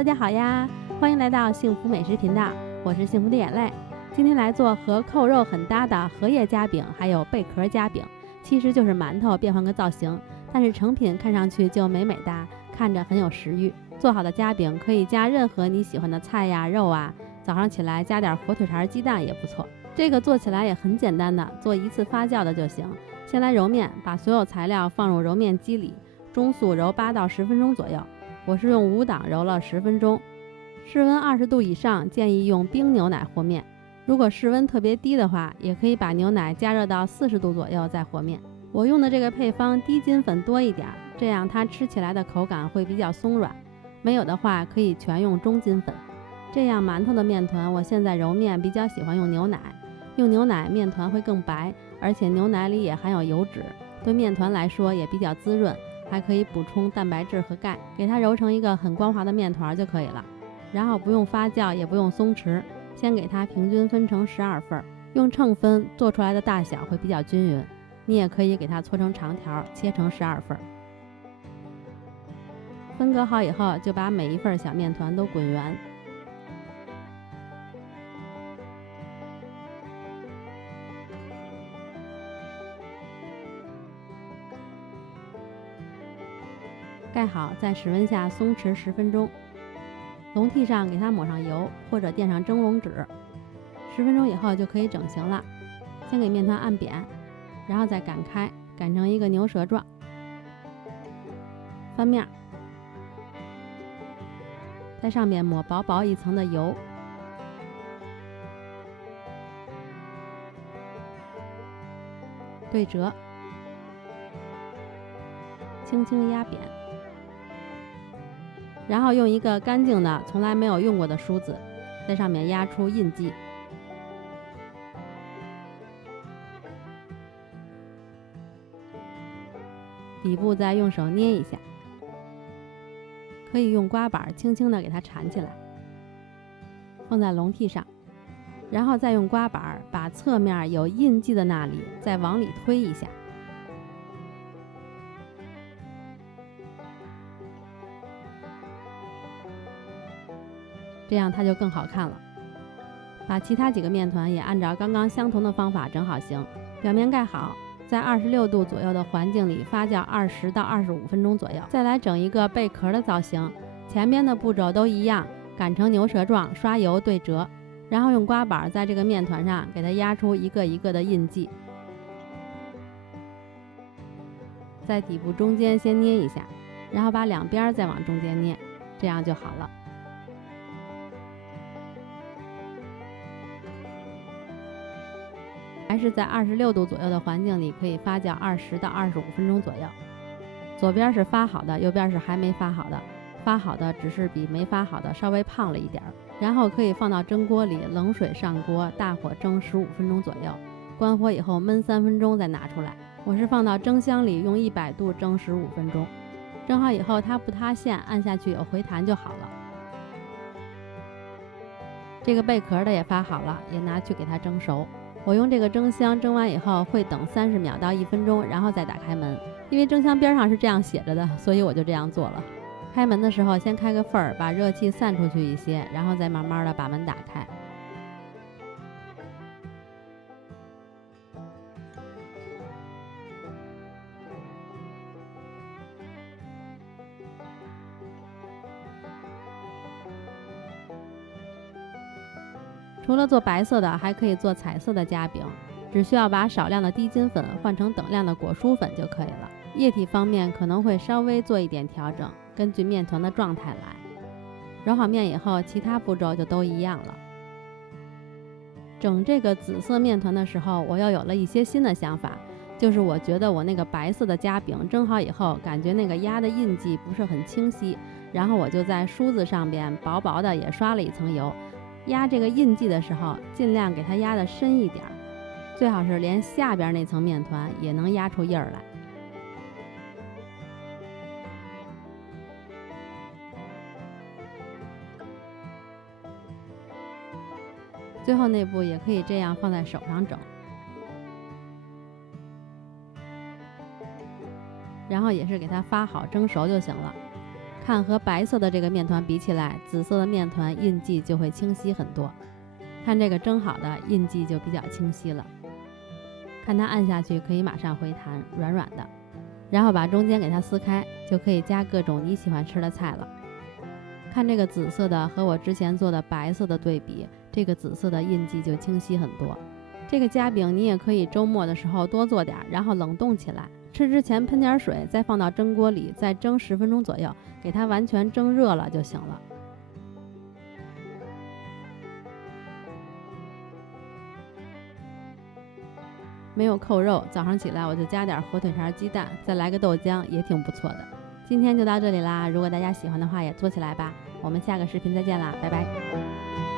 大家好呀，欢迎来到幸福美食频道，我是幸福的眼泪。今天来做和扣肉很搭的荷叶夹饼，还有贝壳夹饼，其实就是馒头变换个造型，但是成品看上去就美美哒，看着很有食欲。做好的夹饼可以加任何你喜欢的菜呀、肉啊，早上起来加点火腿肠、鸡蛋也不错。这个做起来也很简单的，做一次发酵的就行。先来揉面，把所有材料放入揉面机里，中速揉8到10分钟左右。我是用5档揉了10分钟。室温20度以上，建议用冰牛奶和面。如果室温特别低的话，也可以把牛奶加热到40度左右再和面。我用的这个配方低筋粉多一点，这样它吃起来的口感会比较松软。没有的话可以全用中筋粉。这样馒头的面团，我现在揉面比较喜欢用牛奶，用牛奶面团会更白，而且牛奶里也含有油脂，对面团来说也比较滋润，还可以补充蛋白质和钙。给它揉成一个很光滑的面团就可以了，然后不用发酵也不用松弛，先给它平均分成12份，用秤分，做出来的大小会比较均匀。你也可以给它搓成长条，切成12份。分隔好以后，就把每一份小面团都滚圆。盖好，在室温下松弛10分钟。笼屉上给它抹上油，或者垫上蒸笼纸。10分钟以后就可以整形了。先给面团按扁，然后再擀开，擀成一个牛舌状。翻面，在上面抹薄薄一层的油。对折，轻轻压扁。然后用一个干净的从来没有用过的梳子在上面压出印记。底部再用手捏一下，可以用刮板轻轻地给它缠起来，放在笼屉上，然后再用刮板把侧面有印记的那里再往里推一下。这样它就更好看了。把其他几个面团也按照刚刚相同的方法整好形，表面盖好，在26度左右的环境里发酵20到25分钟左右。再来整一个贝壳的造型，前边的步骤都一样，擀成牛舌状，刷油对折，然后用刮板在这个面团上给它压出一个一个的印记。在底部中间先捏一下，然后把两边再往中间捏，这样就好了。还是在26度左右的环境里可以发酵20到25分钟左右。左边是发好的，右边是还没发好的。发好的只是比没发好的稍微胖了一点，然后可以放到蒸锅里，冷水上锅，大火蒸15分钟左右。关火以后焖3分钟再拿出来。我是放到蒸箱里用100度蒸15分钟。蒸好以后它不塌陷，按下去有回弹就好了。这个贝壳的也发好了，也拿去给它蒸熟。我用这个蒸箱蒸完以后会等30秒到1分钟，然后再打开门。因为蒸箱边上是这样写着的，所以我就这样做了。开门的时候先开个缝儿，把热气散出去一些，然后再慢慢的把门打开。除了做白色的，还可以做彩色的夹饼，只需要把少量的低筋粉换成等量的果蔬粉就可以了。液体方面可能会稍微做一点调整，根据面团的状态来。揉好面以后，其他步骤就都一样了。整这个紫色面团的时候，我又有了一些新的想法，就是我觉得我那个白色的夹饼蒸好以后，感觉那个压的印记不是很清晰，然后我就在梳子上边薄薄的也刷了一层油。压这个印记的时候，尽量给它压得深一点，最好是连下边那层面团也能压出印儿来。最后那步也可以这样放在手上整，然后也是给它发好蒸熟就行了。看和白色的这个面团比起来，紫色的面团印记就会清晰很多。看这个蒸好的，印记就比较清晰了。看它按下去可以马上回弹，软软的。然后把中间给它撕开，就可以加各种你喜欢吃的菜了。看这个紫色的和我之前做的白色的对比，这个紫色的印记就清晰很多。这个夹饼你也可以周末的时候多做点，然后冷冻起来，吃之前喷点水，再放到蒸锅里，再蒸10分钟左右，给它完全蒸热了就行了。没有扣肉，早上起来我就加点火腿肠、鸡蛋，再来个豆浆，也挺不错的。今天就到这里啦，如果大家喜欢的话也做起来吧。我们下个视频再见啦，拜拜。